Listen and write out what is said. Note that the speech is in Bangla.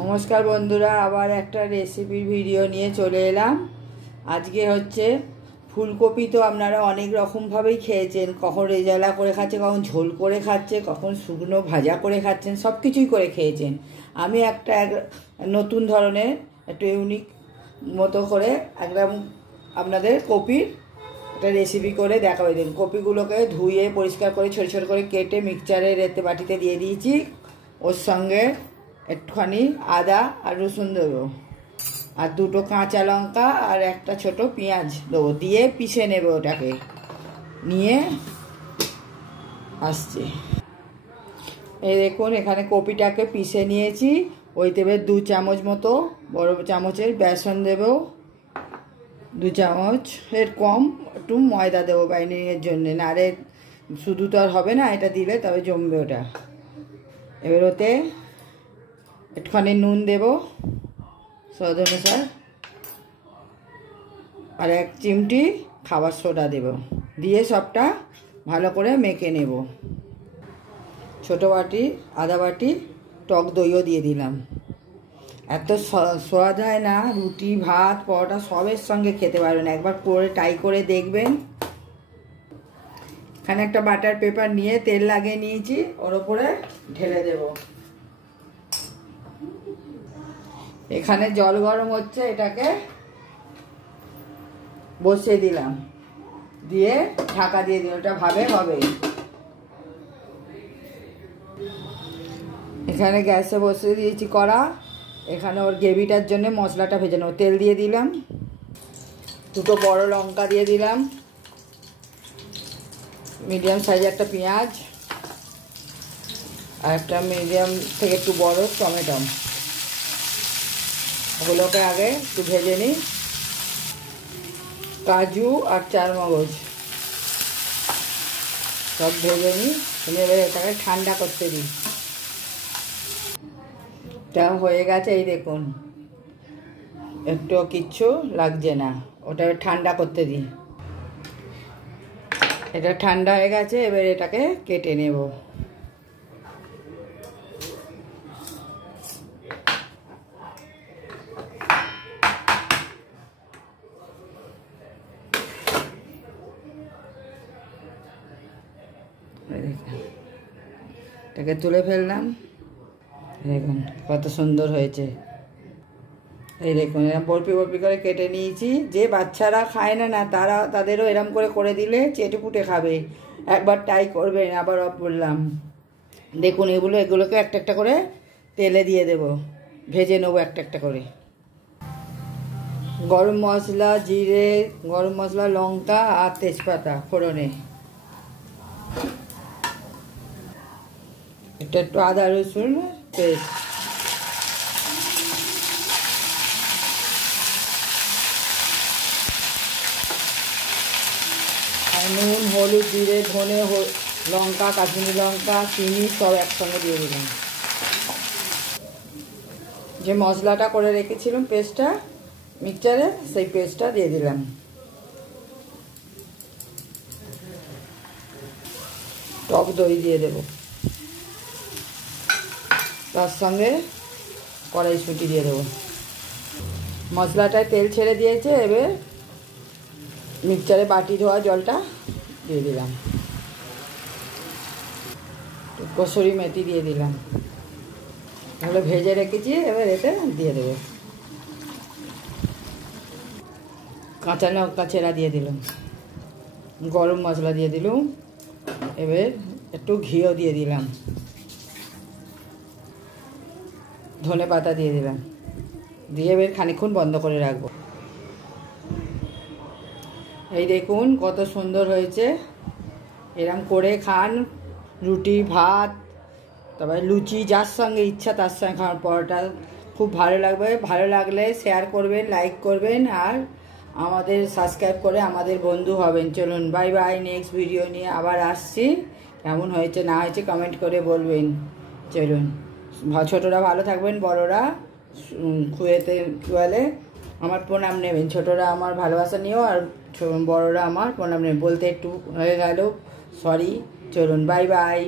নমস্কার বন্ধুরা, আবার একটা রেসিপির ভিডিও নিয়ে চলে এলাম। আজকে হচ্ছে ফুলকপি। তো আপনারা অনেক রকমভাবেই খেয়েছেন, কখন রেজালা করে খাচ্ছে, কখন ঝোল করে খাচ্ছে, কখন শুকনো ভাজা করে খাচ্ছেন, সব কিছুই করে খেয়েছেন। আমি একটা নতুন ধরনের একটু ইউনিক মতো করে একদম আপনাদের কপির একটা রেসিপি করে দেখাবো। দিন কপিগুলোকে ধুয়ে পরিষ্কার করে ছোটো ছোটো করে কেটে মিক্সচারের বাটিতে দিয়ে দিয়েছি। ওর সঙ্গে একটুখানি আদা আর রসুন দেবো, আর দুটো কাঁচা লঙ্কা আর একটা ছোট পেঁয়াজ দেবো, দিয়ে পিষে নেবে। ওটাকে নিয়ে আসছি। এই দেখুন, এখানে কপিটাকে পিষে নিয়েছি। ওই দেবে 2 চামচ মতো বড় চামচের বেসন দেবো, 2 চামচ এর কম একটু ময়দা দেবো বাইন্ডিংয়ের জন্যে, নারে শুধু তো আর হবে না, এটা দিলে তবে জমবে ওটা। এবার ওতে একটুখানি নুন দেব স্বাদ অনুসার, আর 1 চিমটি খাবার সোডা দেব, দিয়ে সবটা ভালো করে মেখে নেব। ছোটো বাটি আধা বাটি টক দইও দিয়ে দিলাম। এত স্বাদ হয় না, রুটি ভাত পরোটা সবের সঙ্গে খেতে পারবেন। একবার করে ট্রাই করে দেখবেন। এখানে একটা বাটার পেপার নিয়ে তেল লাগিয়ে নিয়েছি, ওর ওপরে ঢেলে দেব। এখানে জল গরম হচ্ছে, এটাকে বসিয়ে দিলাম, দিয়ে ঢাকা দিয়ে দিলাম। ওটা ভাবে হবে। এখানে গ্যাসে বসিয়ে দিয়েছি কড়া। এখানে ওর গ্রেভিটার জন্য মশলাটা ভেজে নেব। তেল দিয়ে দিলাম, 2টো বড় লঙ্কা দিয়ে দিলাম, মিডিয়াম সাইজের একটা পেঁয়াজ, আর একটা মিডিয়াম থেকে একটু বড় টমেটো। ওগুলোকে আগে একটু ভেজে নিই। কাজু আর চারমগজ সব ভেজে নিই। এবার এটাকে ঠান্ডা করতে দিই। এটা হয়ে গেছে, এই দেখুন একটু কিচ্ছু লাগছে না। ওটা ঠান্ডা করতে দিই। এটা ঠান্ডা হয়ে গেছে, এবার এটাকে কেটে নেব। এটাকে তুলে ফেললাম। দেখুন কত সুন্দর হয়েছে। এই দেখুন এরকম বরফি বরফি করে কেটে নিয়েছি। যে বাচ্চারা খায় না তাদেরও এরম করে দিলে চেটে পুটে খাবে। একবার ট্রাই করবেন। আবার বললাম, দেখুন এগুলোকে একটা একটা করে তেলে দিয়ে দেব, ভেজে নেবো একটা একটা করে। গরম মশলা, জিরে, গরম মশলা, লঙ্কা আর তেজপাতা ফোড়নে। এটা একটু আদা রসুন পেস্ট, আর নুন, হলুদ, জিরে, ধনে, লঙ্কা, কাশ্মীরি লঙ্কা, চিনি সব একসঙ্গে দিয়ে দিলাম। যে মশলাটা করে রেখেছিলাম পেস্টটা মিক্সচারে, সেই পেস্টটা দিয়ে দিলাম। টক দই দিয়ে দেব, তার সঙ্গে কড়াইশুঁটি দিয়ে দেবো। মশলাটায় তেল ছেড়ে দিয়েছে। এবার মিক্সচারে বাটি ধোয়া জলটা দিয়ে দিলাম, কসুরি মেথি দিয়ে দিলাম। তাহলে ভেজে রেখেছি, এবার এতে দিয়ে দেবো। কাঁচা লঙ্কা ছেঁড়া দিয়ে দিলাম, গরম মশলা দিয়ে দিলাম। এবার একটু ঘিও দিয়ে দিলাম, ধনে পাতা দিয়ে দিলাম, দিয়ে এবার খানিকক্ষণ বন্ধ করে রাখবো। এই দেখুন কত সুন্দর হয়েছে। এরম করে খান, রুটি ভাত, তবে লুচি, যার সঙ্গে ইচ্ছা তার সঙ্গে খাওয়ার। পরোটা খুব ভালো লাগবে। ভালো লাগলে শেয়ার করবেন, লাইক করবেন, আর আমাদের সাবস্ক্রাইব করে আমাদের বন্ধু হবেন। চলুন বাই বাই। নেক্সট ভিডিও নিয়ে আবার আসছি। কেমন হয়েছে না হয়েছে কমেন্ট করে বলবেন। চলুন, ছোটরা ভালো থাকবেন, বড়রা খুয়ালে আমার প্রণাম নেবেন। ছোটরা আমার ভালোবাসা নিও, আর বড়রা আমার প্রণাম নেবেন। বলতে একটু হয়ে গেল, সরি। চলুন বাই বাই।